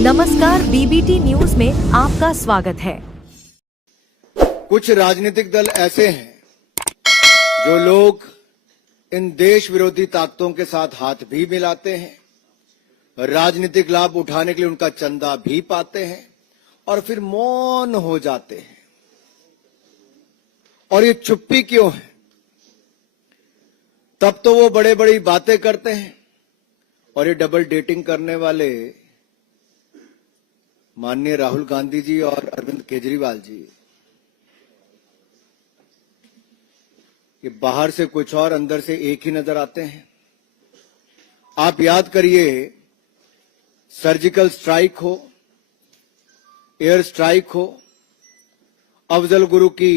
नमस्कार, BBT news में आपका स्वागत है। कुछ राजनीतिक दल ऐसे हैं जो लोग इन देश विरोधी ताकतों के साथ हाथ भी मिलाते हैं, राजनीतिक लाभ उठाने के लिए उनका चंदा भी पाते हैं और फिर मौन हो जाते हैं। और ये चुप्पी क्यों है? तब तो वो बड़े बड़ी बातें करते हैं और ये डबल डेटिंग करने वाले माननीय राहुल गांधी जी और अरविंद केजरीवाल जी, ये बाहर से कुछ और अंदर से एक ही नजर आते हैं। आप याद करिए, सर्जिकल स्ट्राइक हो, एयर स्ट्राइक हो, अफजल गुरु की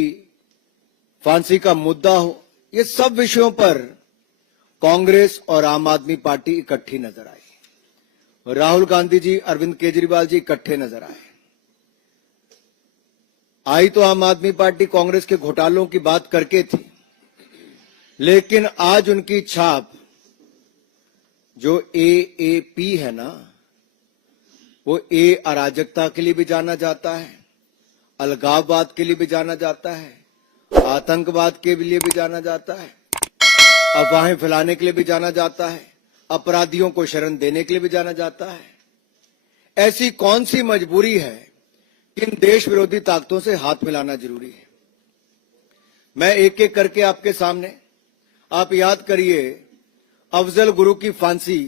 फांसी का मुद्दा हो, ये सब विषयों पर कांग्रेस और आम आदमी पार्टी इकट्ठी नजर आई। राहुल गांधी जी, अरविंद केजरीवाल जी इकट्ठे नजर आए। आई तो आम आदमी पार्टी कांग्रेस के घोटालों की बात करके थी, लेकिन आज उनकी छाप जो एएपी है ना, वो ए अराजकता के लिए भी जाना जाता है, अलगाववाद के लिए भी जाना जाता है, आतंकवाद के लिए भी जाना जाता है, अफवाहें फैलाने के लिए भी जाना जाता है, अपराधियों को शरण देने के लिए भी जाना जाता है। ऐसी कौन सी मजबूरी है कि इन देश विरोधी ताकतों से हाथ मिलाना जरूरी है? मैं एक एक करके आपके सामने, आप याद करिए, अफजल गुरु की फांसी,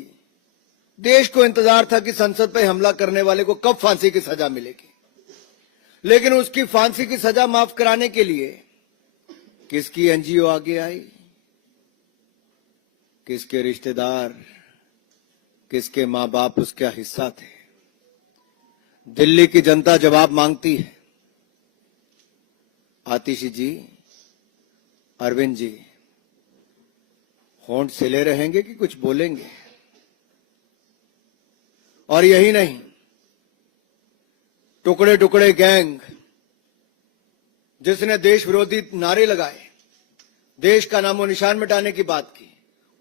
देश को इंतजार था कि संसद पर हमला करने वाले को कब फांसी की सजा मिलेगी, लेकिन उसकी फांसी की सजा माफ कराने के लिए किसकी एनजीओ आगे आई, किसके रिश्तेदार, किसके मां बाप उसका हिस्सा थे? दिल्ली की जनता जवाब मांगती है। आतिशी जी, अरविंद जी, होंठ सिले रहेंगे कि कुछ बोलेंगे? और यही नहीं, टुकड़े टुकड़े गैंग जिसने देश विरोधी नारे लगाए, देश का नामो निशान मिटाने की बात की,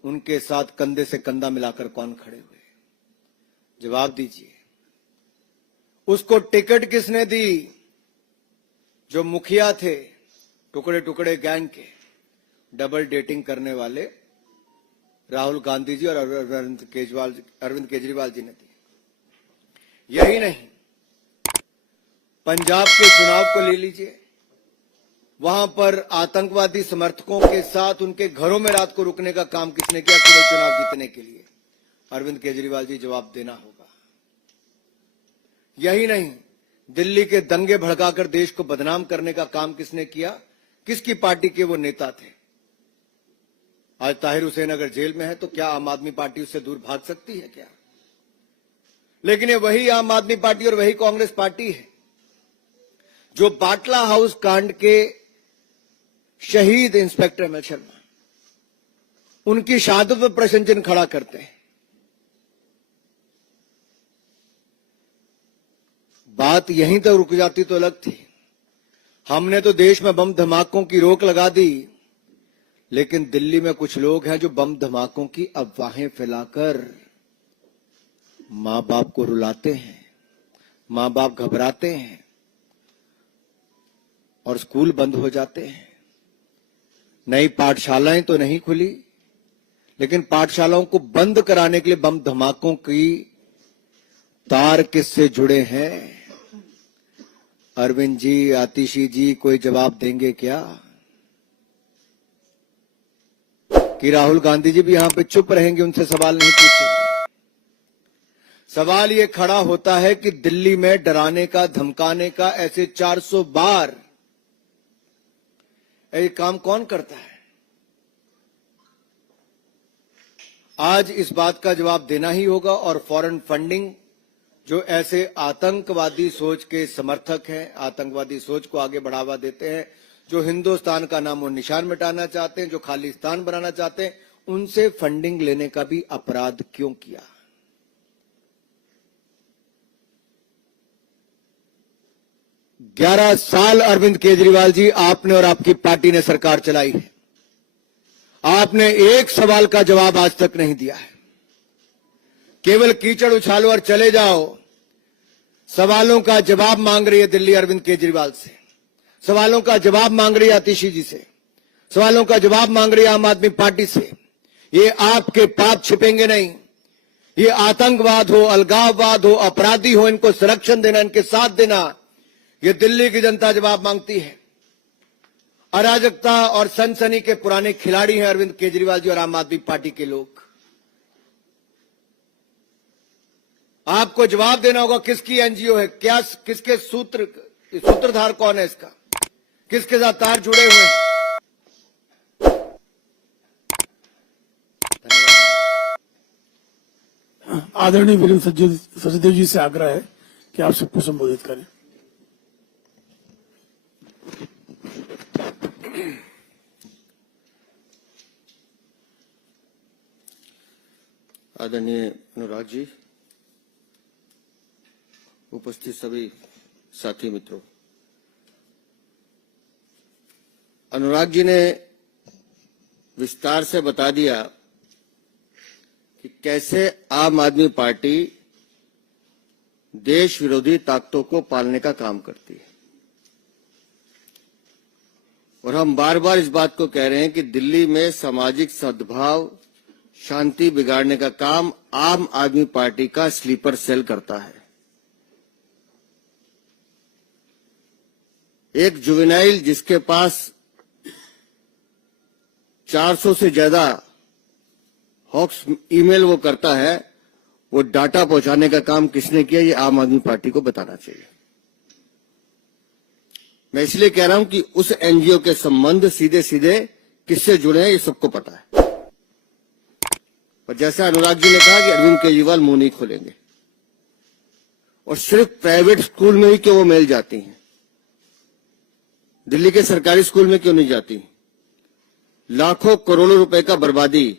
उनके साथ कंधे से कंधा मिलाकर कौन खड़े हुए? जवाब दीजिए। उसको टिकट किसने दी? जो मुखिया थे टुकड़े टुकड़े गैंग के, डबल डेटिंग करने वाले राहुल गांधी जी और अरविंद केजरीवाल जी ने दी। यही नहीं, पंजाब के चुनाव को ले लीजिए, वहां पर आतंकवादी समर्थकों के साथ उनके घरों में रात को रुकने का काम किसने किया केवल चुनाव जीतने के लिए? अरविंद केजरीवाल जी, जवाब देना होगा। यही नहीं, दिल्ली के दंगे भड़काकर देश को बदनाम करने का काम किसने किया? किसकी पार्टी के वो नेता थे? आज ताहिर हुसैन अगर जेल में है तो क्या आम आदमी पार्टी उससे दूर भाग सकती है क्या? लेकिन ये वही आम आदमी पार्टी और वही कांग्रेस पार्टी है जो बाटला हाउस कांड के शहीद इंस्पेक्टर एमएल शर्मा, उनकी शहादत पर प्रश्न चिन्ह खड़ा करते हैं। बात यहीं तक रुक जाती तो अलग थी। हमने तो देश में बम धमाकों की रोक लगा दी, लेकिन दिल्ली में कुछ लोग हैं जो बम धमाकों की अफवाहें फैलाकर मां बाप को रुलाते हैं, मां बाप घबराते हैं और स्कूल बंद हो जाते हैं। नई पाठशालाएं तो नहीं खुली, लेकिन पाठशालाओं को बंद कराने के लिए बम धमाकों की तार किससे जुड़े हैं? अरविंद जी, आतिशी जी, कोई जवाब देंगे क्या? कि राहुल गांधी जी भी यहां पे चुप रहेंगे, उनसे सवाल नहीं पूछेंगे? सवाल ये खड़ा होता है कि दिल्ली में डराने का, धमकाने का ऐसे 400 बार ये काम कौन करता है? आज इस बात का जवाब देना ही होगा। और फॉरेन फंडिंग, जो ऐसे आतंकवादी सोच के समर्थक हैं, आतंकवादी सोच को आगे बढ़ावा देते हैं, जो हिंदुस्तान का नामो निशान मिटाना चाहते हैं, जो खालिस्तान बनाना चाहते हैं, उनसे फंडिंग लेने का भी अपराध क्यों किया? 11 साल अरविंद केजरीवाल जी, आपने और आपकी पार्टी ने सरकार चलाई है। आपने एक सवाल का जवाब आज तक नहीं दिया है। केवल कीचड़ उछालो और चले जाओ, सवालों का जवाब मांग रही है दिल्ली अरविंद केजरीवाल से, सवालों का जवाब मांग रही है आतिशी जी से, सवालों का जवाब मांग रही है आम आदमी पार्टी से। ये आपके पाप छिपेंगे नहीं। ये आतंकवाद हो, अलगाववाद हो, अपराधी हो, इनको संरक्षण देना, इनके साथ देना, ये दिल्ली की जनता जवाब मांगती है। अराजकता और सनसनी के पुराने खिलाड़ी हैं अरविंद केजरीवाल जी और आम आदमी पार्टी के लोग। आपको जवाब देना होगा किसकी एनजीओ है, क्या, किसके सूत्रधार कौन है इसका, किसके साथ तार जुड़े हुए हैं। आदरणीय वीरेंद्र सचदेव जी से आग्रह है कि आप सबको संबोधित करें। आदरणीय अनुराग जी, उपस्थित सभी साथी मित्रों, अनुराग जी ने विस्तार से बता दिया कि कैसे आम आदमी पार्टी देश विरोधी ताकतों को पालने का काम करती है। और हम बार बार इस बात को कह रहे हैं कि दिल्ली में सामाजिक सद्भाव, शांति बिगाड़ने का काम आम आदमी पार्टी का स्लीपर सेल करता है। एक जुवेनाइल जिसके पास 400 से ज्यादा हॉक्स ईमेल वो करता है, वो डाटा पहुंचाने का काम किसने किया, ये आम आदमी पार्टी को बताना चाहिए। मैं इसलिए कह रहा हूं कि उस एनजीओ के संबंध सीधे सीधे किससे जुड़े हैं, ये सबको पता है। पर जैसा अनुराग जी ने कहा कि अरविंद केजरीवाल मुंह नहीं खोलेंगे, और सिर्फ प्राइवेट स्कूल में ही क्यों वो मेल जाती हैं, दिल्ली के सरकारी स्कूल में क्यों नहीं जाती। लाखों करोड़ों रुपए का बर्बादी,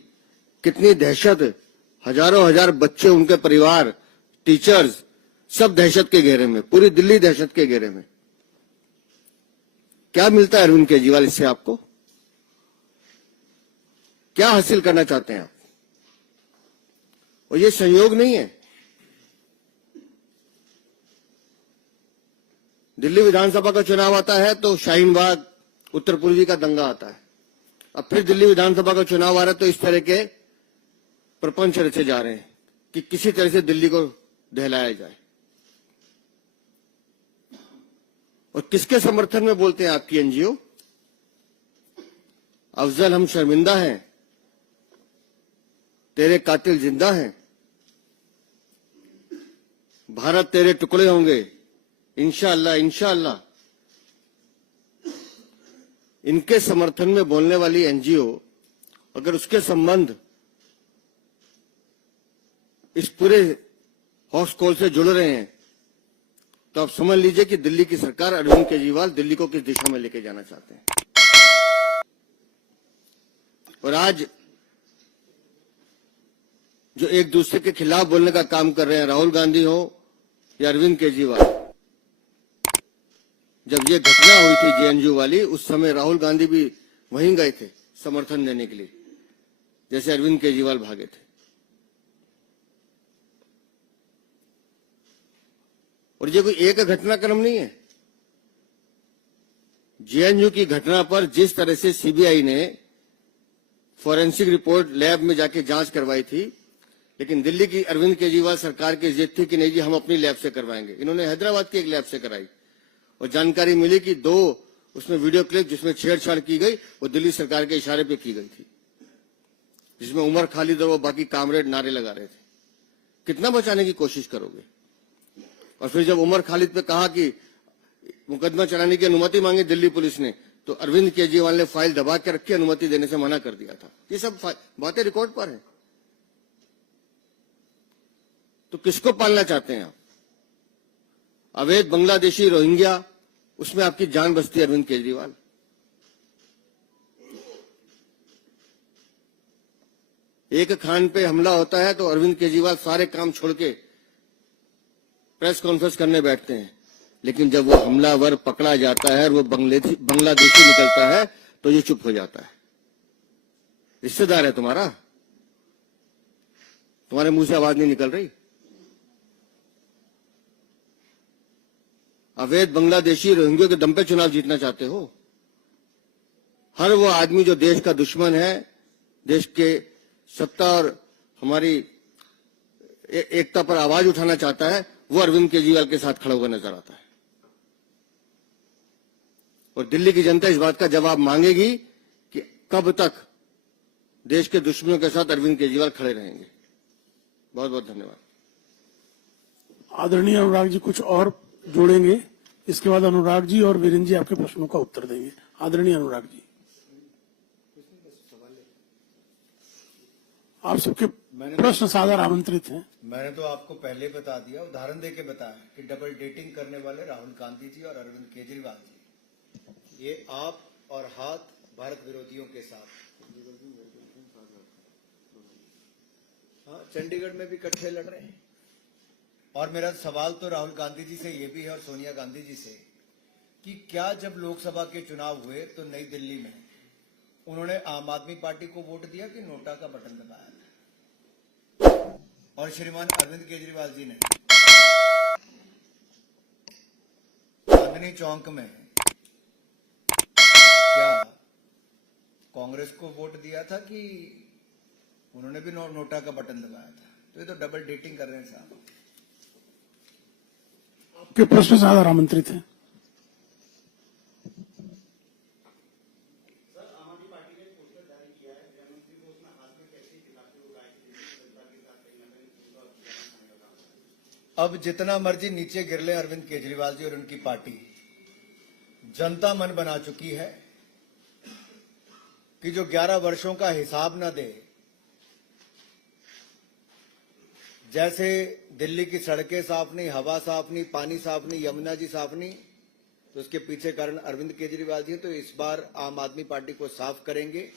कितनी दहशत, हजारों हजार बच्चे, उनके परिवार, टीचर्स, सब दहशत के घेरे में, पूरी दिल्ली दहशत के घेरे में। क्या मिलता है अरविंद केजरीवाल इससे आपको? क्या हासिल करना चाहते हैं आप? और ये संयोग नहीं है। दिल्ली विधानसभा का चुनाव आता है तो शाहीन बाग, उत्तर पूर्वी का दंगा आता है। अब फिर दिल्ली विधानसभा का चुनाव आ रहा है तो इस तरह के प्रपंच रचे जा रहे हैं कि किसी तरह से दिल्ली को दहलाया जाए। और किसके समर्थन में बोलते हैं आपकी एनजीओ? अफजल हम शर्मिंदा हैं, तेरे कातिल जिंदा हैं, भारत तेरे टुकड़े होंगे, इंशाअल्लाह इंशाअल्लाह। इनके समर्थन में बोलने वाली एनजीओ अगर उसके संबंध इस पूरे हॉक्स कॉल से जुड़ रहे हैं तो आप समझ लीजिए कि दिल्ली की सरकार, अरविंद केजरीवाल दिल्ली को किस दिशा में लेके जाना चाहते हैं। और आज जो एक दूसरे के खिलाफ बोलने का काम कर रहे हैं, राहुल गांधी हो या अरविंद केजरीवाल, जब ये घटना हुई थी जेएनयू वाली, उस समय राहुल गांधी भी वहीं गए थे समर्थन देने के लिए, जैसे अरविंद केजरीवाल भागे थे। और ये कोई एक घटनाक्रम नहीं है। जेएनयू की घटना पर जिस तरह से सीबीआई ने फॉरेंसिक रिपोर्ट लैब में जाके जांच करवाई थी, लेकिन दिल्ली की अरविंद केजरीवाल सरकार की जिद थी कि नहीं जी हम अपनी लैब से करवाएंगे। इन्होंने हैदराबाद की एक लैब से कराई और जानकारी मिली कि 2 उसमें वीडियो क्लिप जिसमें छेड़छाड़ की गई वो दिल्ली सरकार के इशारे पे की गई थी, जिसमें उमर खालिद और वो बाकी कामरेड नारे लगा रहे थे। कितना बचाने की कोशिश करोगे? और फिर जब उमर खालिद पे कहा कि मुकदमा चलाने की अनुमति मांगी दिल्ली पुलिस ने, तो अरविंद केजरीवाल ने फाइल दबा के रखी, अनुमति देने से मना कर दिया था। ये सब बातें रिकॉर्ड पर है। तो किसको पालना चाहते हैं आप? अवैध बांग्लादेशी रोहिंग्या, उसमें आपकी जान बसती है अरविंद केजरीवाल। एक खान पे हमला होता है तो अरविंद केजरीवाल सारे काम छोड़ के प्रेस कॉन्फ्रेंस करने बैठते हैं, लेकिन जब वो हमलावर पकड़ा जाता है और वो बांग्लादेशी निकलता है तो ये चुप हो जाता है। रिश्तेदार है तुम्हारा, तुम्हारे मुंह से आवाज नहीं निकल रही। अवैध बांग्लादेशी रोहिंग्या के दम पे चुनाव जीतना चाहते हो? हर वो आदमी जो देश का दुश्मन है, देश के सत्ता और हमारी एकता पर आवाज उठाना चाहता है, वो अरविंद केजरीवाल के साथ खड़ा हुआ नजर आता है। और दिल्ली की जनता इस बात का जवाब मांगेगी कि कब तक देश के दुश्मनों के साथ अरविंद केजरीवाल खड़े रहेंगे। बहुत बहुत धन्यवाद। आदरणीय अनुराग जी कुछ और जोड़ेंगे, इसके बाद अनुराग जी और वीरेंद्र जी आपके प्रश्नों का उत्तर देंगे। आदरणीय अनुराग जी, आप सबके प्रश्न सादर आमंत्रित हैं। मैंने तो आपको पहले बता दिया, उदाहरण देके बताया कि डबल डेटिंग करने वाले राहुल गांधी जी और अरविंद केजरीवाल जी, ये आप और हाथ भारत विरोधियों के साथ। हाँ, चंडीगढ़ में भी इकट्ठे लड़ रहे हैं। और मेरा सवाल तो राहुल गांधी जी से ये भी है और सोनिया गांधी जी से कि क्या जब लोकसभा के चुनाव हुए तो नई दिल्ली में उन्होंने आम आदमी पार्टी को वोट दिया कि नोटा का बटन दबाया था? और श्रीमान अरविंद केजरीवाल जी ने चांदनी चौक में क्या कांग्रेस को वोट दिया था कि उन्होंने भी नोटा का बटन दबाया था? तो ये तो डबल डेटिंग कर रहे हैं साहब। आपके प्रश्न सादर आमंत्रित हैं। अब जितना मर्जी नीचे गिर ले अरविंद केजरीवाल जी और उनकी पार्टी, जनता मन बना चुकी है कि जो 11 वर्षों का हिसाब न दे, जैसे दिल्ली की सड़कें साफ नहीं, हवा साफ नहीं, पानी साफ नहीं, यमुना जी साफ नहीं, तो उसके पीछे कारण अरविंद केजरीवाल जी। तो इस बार आम आदमी पार्टी को साफ करेंगे।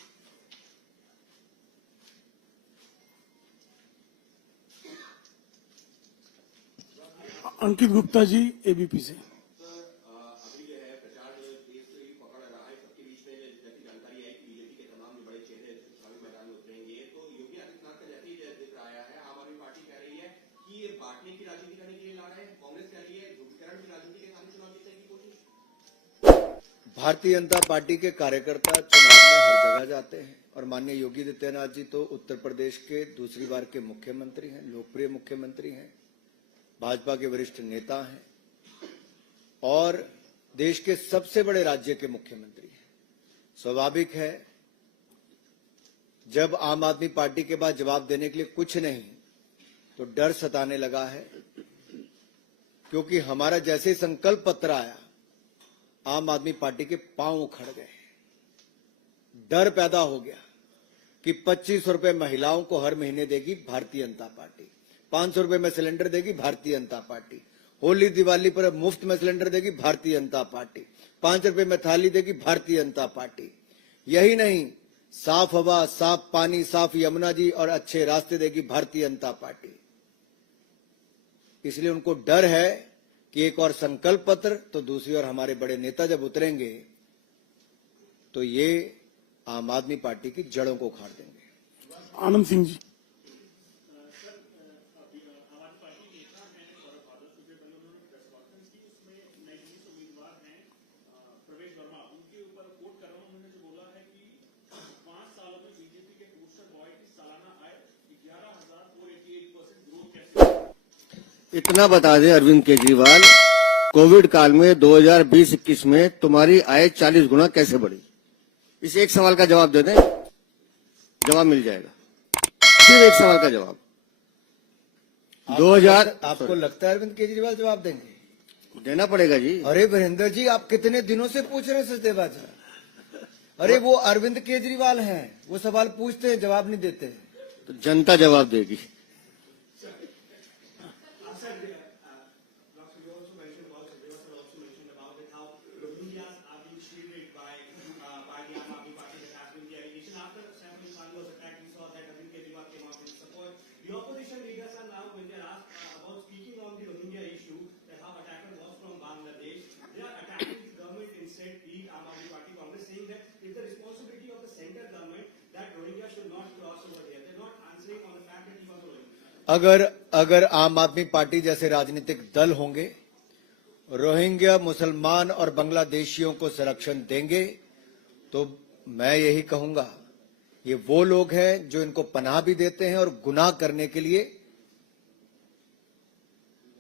अंकित गुप्ता जी, एबीपी से। भारतीय जनता पार्टी के कार्यकर्ता चुनाव में हर जगह जाते हैं और माननीय योगी आदित्यनाथ जी तो उत्तर प्रदेश के दूसरी बार के मुख्यमंत्री हैं, लोकप्रिय मुख्यमंत्री हैं, भाजपा के वरिष्ठ नेता हैं और देश के सबसे बड़े राज्य के मुख्यमंत्री हैं। स्वाभाविक है जब आम आदमी पार्टी के पास जवाब देने के लिए कुछ नहीं तो डर सताने लगा है, क्योंकि हमारा जैसे संकल्प पत्र आया आम आदमी पार्टी के पांव उखड़ गए। डर पैदा हो गया कि 2500 रुपए महिलाओं को हर महीने देगी भारतीय जनता पार्टी, 500 रुपए में सिलेंडर देगी भारतीय जनता पार्टी, होली दिवाली पर मुफ्त में सिलेंडर देगी भारतीय जनता पार्टी, 5 रुपए में थाली देगी भारतीय जनता पार्टी। यही नहीं, साफ हवा, साफ पानी, साफ यमुना जी और अच्छे रास्ते देगी भारतीय जनता पार्टी। इसलिए उनको डर है कि एक और संकल्प पत्र तो दूसरी ओर हमारे बड़े नेता जब उतरेंगे तो ये आम आदमी पार्टी की जड़ों को उखाड़ देंगे। आनंद सिंह जी। इतना बता दे अरविंद केजरीवाल, कोविड काल में 2020-21 में तुम्हारी आय 40 गुना कैसे बढ़ी? इस एक सवाल का जवाब दे दें, जवाब मिल जाएगा। सिर्फ एक सवाल का जवाब। 2000 आपको लगता है अरविंद केजरीवाल जवाब देंगे? देना पड़ेगा जी। अरे वीरेंद्र जी, आप कितने दिनों से पूछ रहे हैं सचदेवा जी? अरे वो अरविंद केजरीवाल हैं, वो सवाल पूछते हैं जवाब नहीं देते, तो जनता जवाब देगी। अगर आम आदमी पार्टी जैसे राजनीतिक दल होंगे रोहिंग्या मुसलमान और बांग्लादेशियों को संरक्षण देंगे तो मैं यही कहूंगा, ये वो लोग हैं जो इनको पनाह भी देते हैं और गुनाह करने के लिए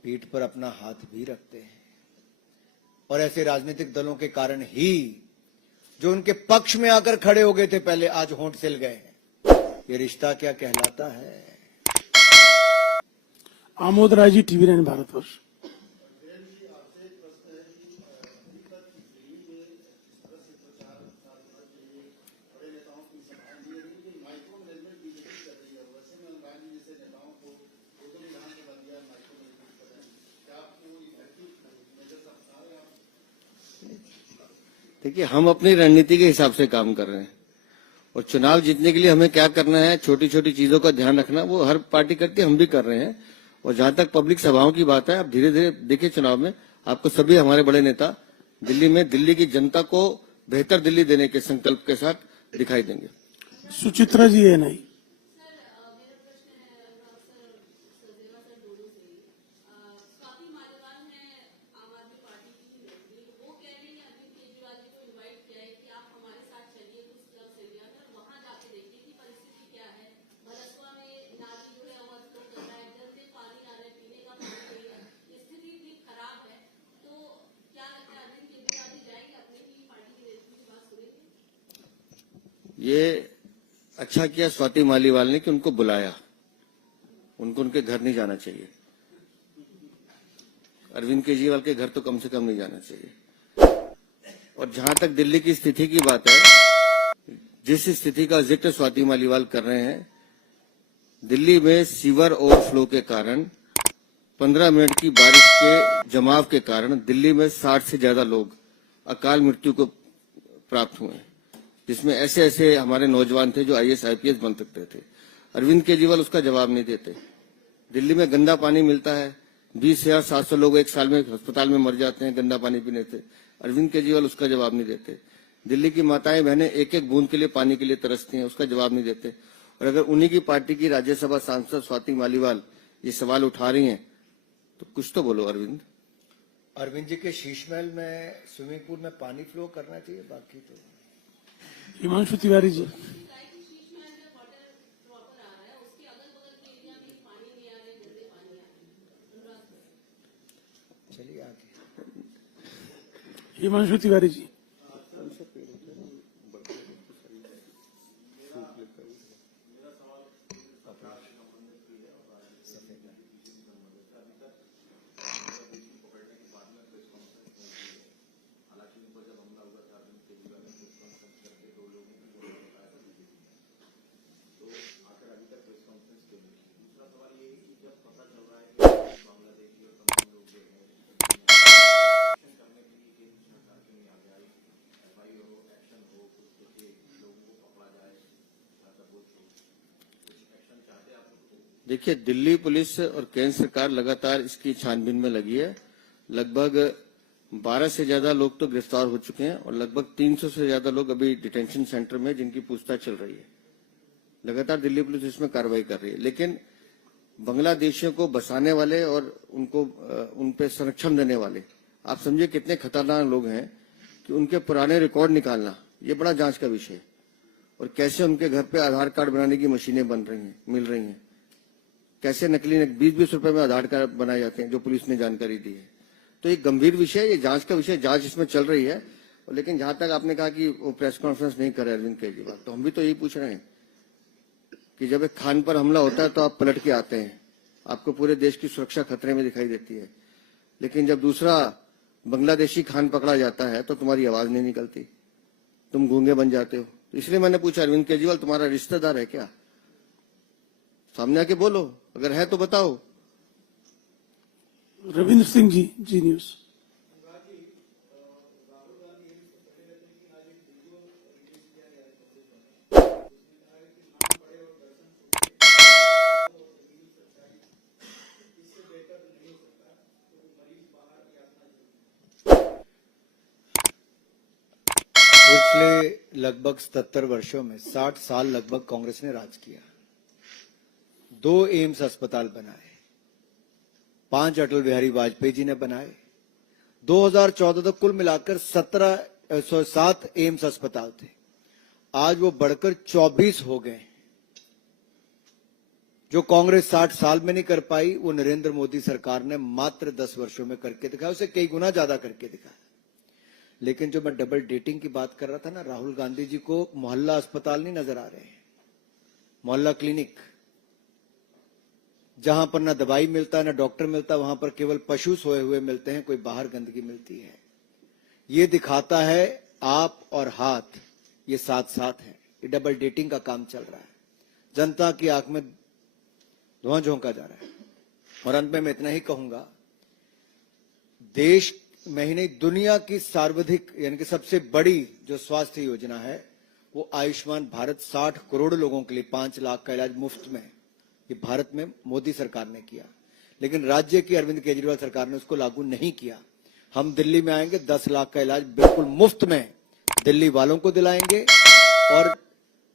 पीठ पर अपना हाथ भी रखते हैं। और ऐसे राजनीतिक दलों के कारण ही जो उनके पक्ष में आकर खड़े हो गए थे पहले, आज होंठ सिल गए हैं। ये रिश्ता क्या कहलाता है? आमोद राय जी, TV9 भारतवर्ष। देखिए, हम अपनी रणनीति के हिसाब से काम कर रहे हैं और चुनाव जीतने के लिए हमें क्या करना है, छोटी छोटी चीजों का ध्यान रखना, वो हर पार्टी करती है, हम भी कर रहे हैं। और जहां तक पब्लिक सभाओं की बात है, आप धीरे धीरे देखिए, चुनाव में आपको सभी हमारे बड़े नेता दिल्ली में दिल्ली की जनता को बेहतर दिल्ली देने के संकल्प के साथ दिखाई देंगे। सुचित्रा जी, ANI। ये अच्छा किया स्वाति मालीवाल ने कि उनको बुलाया, उनको उनके घर नहीं जाना चाहिए। अरविंद केजरीवाल के घर तो कम से कम नहीं जाना चाहिए। और जहां तक दिल्ली की स्थिति की बात है, जिस स्थिति का जिक्र स्वाति मालीवाल कर रहे हैं, दिल्ली में सीवर ओवरफ्लो के कारण 15 मिनट की बारिश के जमाव के कारण दिल्ली में 60 से ज्यादा लोग अकाल मृत्यु को प्राप्त हुए, जिसमें ऐसे ऐसे हमारे नौजवान थे जो IAS IPS बन सकते थे। अरविंद केजरीवाल उसका जवाब नहीं देते। दिल्ली में गंदा पानी मिलता है, 20,700 लोग एक साल में अस्पताल में मर जाते हैं गंदा पानी पीने से। अरविंद केजरीवाल उसका जवाब नहीं देते। दिल्ली की माताएं बहनें एक एक बूंद के लिए पानी के लिए तरसती हैं, उसका जवाब नहीं देते। और अगर उन्हीं की पार्टी की राज्यसभा सांसद स्वाति मालीवाल ये सवाल उठा रही हैं तो कुछ तो बोलो अरविंद। अरविंद जी के शीश महल में स्विमिंग पूल में पानी फ्लो करना चाहिए, बाकी तो। हिमांशु तिवारी जी। चलिए आगे। हिमांशु तिवारी जी। देखिए, दिल्ली पुलिस और केंद्र सरकार लगातार इसकी छानबीन में लगी है। लगभग 12 से ज्यादा लोग तो गिरफ्तार हो चुके हैं और लगभग 300 से ज्यादा लोग अभी डिटेंशन सेंटर में जिनकी पूछताछ चल रही है। लगातार दिल्ली पुलिस इसमें कार्रवाई कर रही है, लेकिन बांग्लादेशियों को बसाने वाले और उनको उन पे संरक्षण देने वाले, आप समझिए कितने खतरनाक लोग हैं कि उनके पुराने रिकॉर्ड निकालना ये बड़ा जांच का विषय है। और कैसे उनके घर पे आधार कार्ड बनाने की मशीनें बन रही हैं, मिल रही हैं, कैसे नकली 20-20 रुपए में आधार कार्ड बनाए जाते हैं, जो पुलिस ने जानकारी दी है। तो एक गंभीर विषय है, ये जांच का विषय, जांच इसमें चल रही है। लेकिन जहां तक आपने कहा कि वो प्रेस कॉन्फ्रेंस नहीं करे अरविंद केजरीवाल, तो हम भी तो यही पूछ रहे हैं कि जब एक खान पर हमला होता है तो आप पलट के आते हैं, आपको पूरे देश की सुरक्षा खतरे में दिखाई देती है। लेकिन जब दूसरा बांग्लादेशी खान पकड़ा जाता है तो तुम्हारी आवाज नहीं निकलती, तुम गूंगे बन जाते हो। तो इसलिए मैंने पूछा, अरविंद केजरीवाल तुम्हारा रिश्तेदार है क्या? सामने आके बोलो, अगर है तो बताओ। रविंद्र सिंह जी, जी न्यूज। पिछले लगभग 77 वर्षों में 60 साल लगभग कांग्रेस ने राज किया। 2 एम्स अस्पताल बनाए, 5 अटल बिहारी वाजपेयी जी ने बनाए, 2014 तक कुल मिलाकर 7 एम्स अस्पताल थे, आज वो बढ़कर 24 हो गए। जो कांग्रेस 60 साल में नहीं कर पाई, वो नरेंद्र मोदी सरकार ने मात्र 10 वर्षों में करके दिखाया, उसे कई गुना ज्यादा करके दिखाया। लेकिन जो मैं डबल डेटिंग की बात कर रहा था ना, राहुल गांधी जी को मोहल्ला अस्पताल नहीं नजर आ रहे हैं, मोहल्ला क्लिनिक, जहां पर ना दवाई मिलता है ना डॉक्टर मिलता, वहां पर केवल पशु सोए हुए मिलते हैं, कोई बाहर गंदगी मिलती है। ये दिखाता है आप और हाथ ये साथ साथ है, ये डबल डेटिंग का काम चल रहा है, जनता की आंख में धुआं झोंका जा रहा है। और अंत में मैं इतना ही कहूंगा, देश में ही नहीं दुनिया की सर्वाधिक यानी कि सबसे बड़ी जो स्वास्थ्य योजना है वो आयुष्मान भारत, 60 करोड़ लोगों के लिए 5 लाख का इलाज मुफ्त में, ये भारत में मोदी सरकार ने किया। लेकिन राज्य की अरविंद केजरीवाल सरकार ने उसको लागू नहीं किया। हम दिल्ली में आएंगे, 10 लाख का इलाज बिल्कुल मुफ्त में दिल्ली वालों को दिलाएंगे, और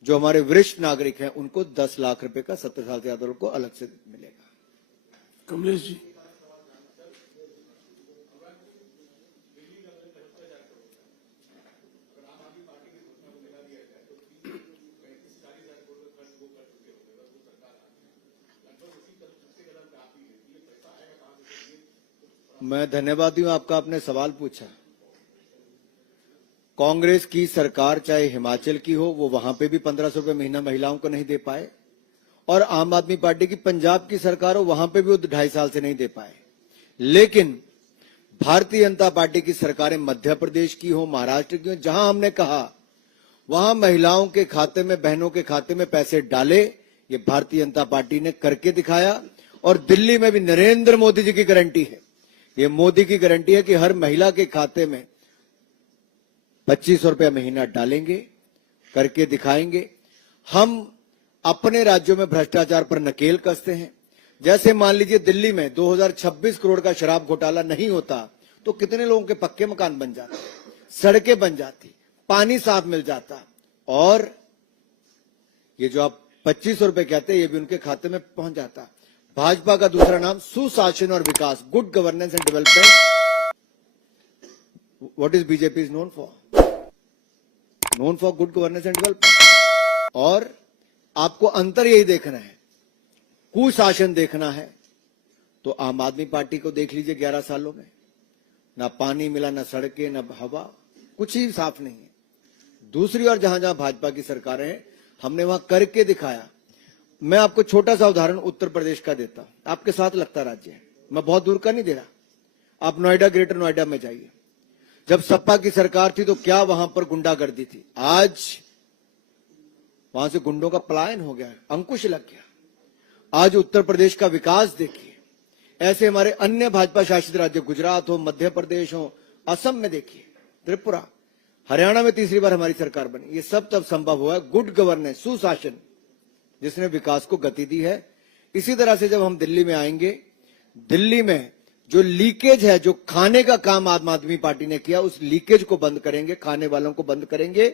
जो हमारे वरिष्ठ नागरिक हैं उनको 10 लाख रुपए का 70 साल से ज्यादा लोगों को अलग से मिलेगा। कमलेश जी। मैं धन्यवादी हूं आपका, आपने सवाल पूछा। कांग्रेस की सरकार चाहे हिमाचल की हो, वो वहां पे भी 1500 रुपए महीना महिलाओं को नहीं दे पाए, और आम आदमी पार्टी की पंजाब की सरकार हो, वहां पे भी वो 2.5 साल से नहीं दे पाए। लेकिन भारतीय जनता पार्टी की सरकारें मध्य प्रदेश की हो, महाराष्ट्र की हो, जहां हमने कहा वहां महिलाओं के खाते में, बहनों के खाते में पैसे डाले, ये भारतीय जनता पार्टी ने करके दिखाया। और दिल्ली में भी नरेंद्र मोदी जी की गारंटी है, ये मोदी की गारंटी है कि हर महिला के खाते में 2500 रुपया महीना डालेंगे, करके दिखाएंगे। हम अपने राज्यों में भ्रष्टाचार पर नकेल कसते हैं। जैसे मान लीजिए दिल्ली में 2026 करोड़ का शराब घोटाला नहीं होता तो कितने लोगों के पक्के मकान बन जाते, सड़कें बन जाती, पानी साफ मिल जाता, और ये जो आप 2500 रुपए कहते हैं ये भी उनके खाते में पहुंच जाता। भाजपा का दूसरा नाम सुशासन और विकास, good governance and development. What is BJP is known for good governance and development. और आपको अंतर यही देखना है, कुशासन देखना है तो आम आदमी पार्टी को देख लीजिए, 11 सालों में ना पानी मिला, ना सड़कें, ना हवा, कुछ ही साफ नहीं है। दूसरी ओर जहां जहां भाजपा की सरकारें हैं, हमने वहां करके दिखाया। मैं आपको छोटा सा उदाहरण उत्तर प्रदेश का देता, आपके साथ लगता राज्य है, मैं बहुत दूर का नहीं दे रहा। आप नोएडा, ग्रेटर नोएडा में जाइए, जब सपा की सरकार थी तो क्या वहां पर गुंडागर्दी थी, आज वहां से गुंडों का पलायन हो गया, अंकुश लग गया। आज उत्तर प्रदेश का विकास देखिए, ऐसे हमारे अन्य भाजपा शासित राज्य, गुजरात हो, मध्य प्रदेश हो, असम में देखिए, त्रिपुरा, हरियाणा में तीसरी बार हमारी सरकार बनी। ये सब तब संभव हुआ गुड गवर्नेंस, सुशासन, जिसने विकास को गति दी है। इसी तरह से जब हम दिल्ली में आएंगे, दिल्ली में जो लीकेज है, जो खाने का काम आम आदमी पार्टी ने किया, उस लीकेज को बंद करेंगे, खाने वालों को बंद करेंगे,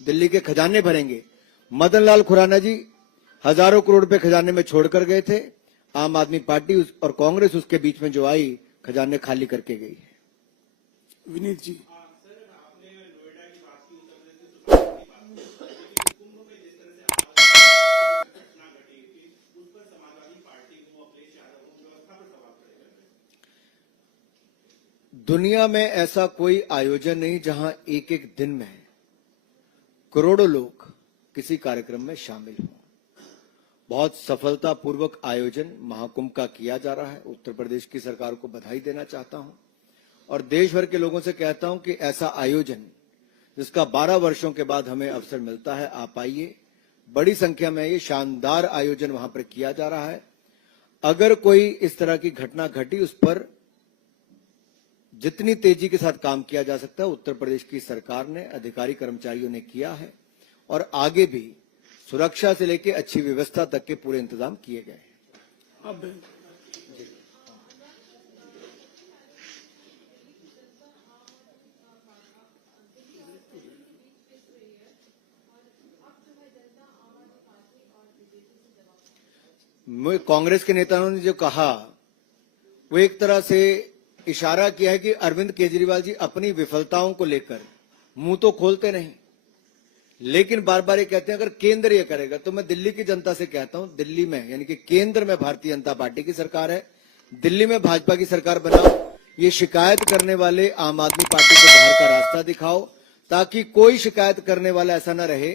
दिल्ली के खजाने भरेंगे। मदन लाल खुराना जी हजारों करोड़ रुपए खजाने में छोड़कर गए थे, आम आदमी पार्टी और कांग्रेस उसके बीच में जो आई, खजाने खाली करके गई है। विनीत जी। दुनिया में ऐसा कोई आयोजन नहीं जहां एक एक दिन में करोड़ों लोग किसी कार्यक्रम में शामिल हों। बहुत सफलतापूर्वक आयोजन महाकुंभ का किया जा रहा है। उत्तर प्रदेश की सरकार को बधाई देना चाहता हूं और देश भर के लोगों से कहता हूं कि ऐसा आयोजन जिसका 12 वर्षों के बाद हमें अवसर मिलता है, आप आइए। बड़ी संख्या में ये शानदार आयोजन वहां पर किया जा रहा है। अगर कोई इस तरह की घटना घटी, उस पर जितनी तेजी के साथ काम किया जा सकता है उत्तर प्रदेश की सरकार ने, अधिकारी कर्मचारियों ने किया है, और आगे भी सुरक्षा से लेकर अच्छी व्यवस्था तक के पूरे इंतजाम किए गए हैं। अब कांग्रेस के नेताओं ने जो कहा वो एक तरह से इशारा किया है कि अरविंद केजरीवाल जी अपनी विफलताओं को लेकर मुंह तो खोलते नहीं, लेकिन बार बार ये कहते हैं अगर केंद्र ये करेगा। तो मैं दिल्ली की जनता से कहता हूं, दिल्ली में यानी कि केंद्र में भारतीय जनता पार्टी की सरकार है, दिल्ली में भाजपा की सरकार बनाओ। ये शिकायत करने वाले आम आदमी पार्टी को बाहर का रास्ता दिखाओ, ताकि कोई शिकायत करने वाला ऐसा ना रहे,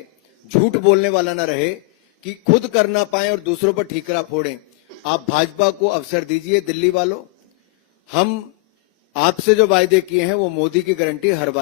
झूठ बोलने वाला ना रहे कि खुद कर ना पाए और दूसरों पर ठीकरा फोड़ें। आप भाजपा को अवसर दीजिए। दिल्ली वालों, हम आपसे जो वायदे किए हैं वो मोदी की गारंटी हर बार